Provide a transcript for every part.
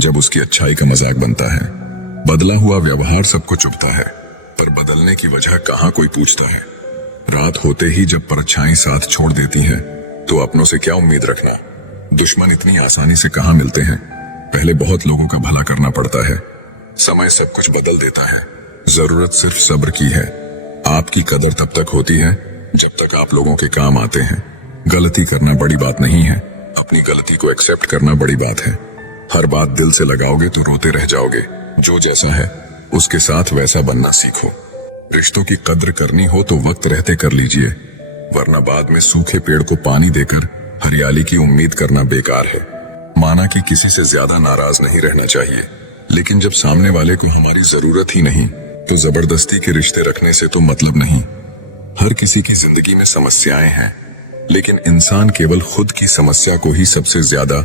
जब उसकी अच्छाई का मजाक बनता है। बदला हुआ व्यवहार सबको चुभता है, पर बदलने की वजह कहाँ कोई पूछता है। रात होते ही जब परछाई साथ छोड़ देती है तो अपनों से क्या उम्मीद रखना। दुश्मन इतनी आसानी से कहाँ मिलते हैं। पहले बहुत लोगों का भला करना पड़ता है। समय सब कुछ बदल देता है। जरूरत सिर्फ सब्र की है। आपकी कदर तब तक होती है जब तक आप लोगों के काम आते हैं। गलती करना बड़ी बात नहीं है, अपनी गलती को एक्सेप्ट करना बड़ी बात है। हर बात दिल से लगाओगे तो रोते रह जाओगे। जो जैसा है उसके साथ वैसा बनना सीखो। रिश्तों की कद्र करनी हो तो वक्त रहते कर लीजिए, वरना बाद में सूखे पेड़ को पानी देकर हरियाली की उम्मीद करना बेकार है। माना कि किसी से ज्यादा नाराज नहीं रहना चाहिए, लेकिन जब सामने वाले को हमारी जरूरत ही नहीं तो जबरदस्ती के रिश्ते रखने से तो मतलब नहीं। हर किसी की जिंदगी में समस्याएं हैं, लेकिन इंसान केवल खुद की समस्या को ही सबसे ज्यादा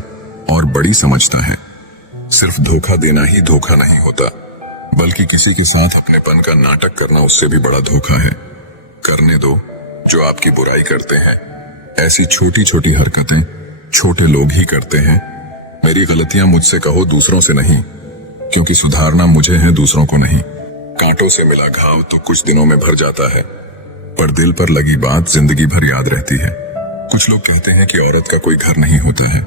और बड़ी समझता है। सिर्फ धोखा देना ही धोखा नहीं होता, बल्कि किसी के साथ अपनेपन का नाटक करना उससे भी बड़ा धोखा है। करने दो जो आपकी बुराई करते हैं। ऐसी छोटी छोटी हरकतें छोटे लोग ही करते हैं। मेरी गलतियां मुझसे कहो, दूसरों से नहीं, क्योंकि सुधारना मुझे है, दूसरों को नहीं। कांटों से मिला घाव तो कुछ दिनों में भर जाता है, पर दिल पर लगी बात जिंदगी भर याद रहती है। कुछ लोग कहते हैं कि औरत का कोई घर नहीं होता है,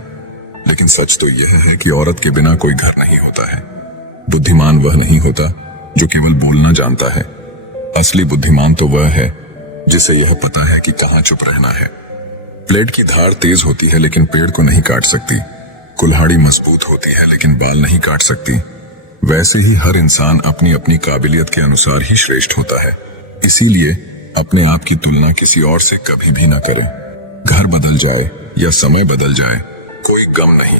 लेकिन सच तो यह है कि औरत के बिना कोई घर नहीं होता है। बुद्धिमान वह नहीं होता जो केवल बोलना जानता है। असली बुद्धिमान तो वह है जिसे यह पता है कि कहाँ चुप रहना है। प्लेट की धार तेज होती है लेकिन पेड़ को नहीं काट सकती। कुल्हाड़ी मजबूत होती है लेकिन बाल नहीं काट सकती। वैसे ही हर इंसान अपनी अपनी काबिलियत के अनुसार ही श्रेष्ठ होता है। इसीलिए अपने आप की तुलना किसी और से कभी भी ना करें। घर बदल जाए या समय बदल जाए कोई गम नहीं,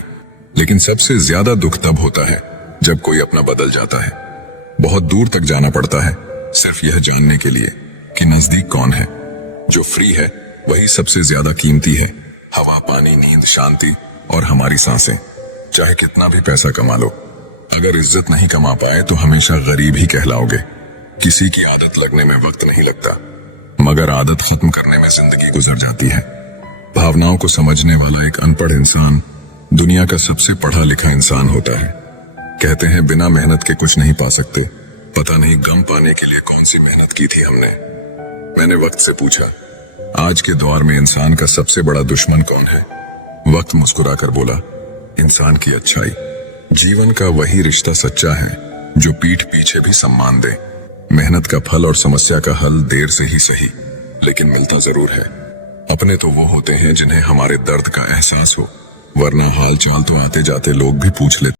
लेकिन सबसे ज्यादा दुख तब होता है जब कोई अपना बदल जाता है। बहुत दूर तक जाना पड़ता है सिर्फ यह जानने के लिए कि नजदीक कौन है। जो फ्री है वही सबसे ज्यादा कीमती है। हवा, पानी, नींद, शांति और हमारी सांसें। चाहे कितना भी पैसा कमा लो, अगर इज्जत नहीं कमा पाए तो हमेशा गरीब ही कहलाओगे। किसी की आदत लगने में वक्त नहीं लगता, मगर आदत खत्म करने में जिंदगी गुजर जाती है। भावनाओं को समझने वाला एक अनपढ़ इंसान दुनिया का सबसे पढ़ा लिखा इंसान होता है। कहते हैं बिना मेहनत के कुछ नहीं पा सकते। पता नहीं गम पाने के लिए कौन सी मेहनत की थी हमने। मैंने वक्त से पूछा, आज के दौर में इंसान का सबसे बड़ा दुश्मन कौन है? वक्त मुस्कुराकर बोला, इंसान की अच्छाई। जीवन का वही रिश्ता सच्चा है जो पीठ पीछे भी सम्मान दे। मेहनत का फल और समस्या का हल देर से ही सही, लेकिन मिलता जरूर है। अपने तो वो होते हैं जिन्हें हमारे दर्द का एहसास हो, वरना हाल चाल तो आते जाते लोग भी पूछ लेते।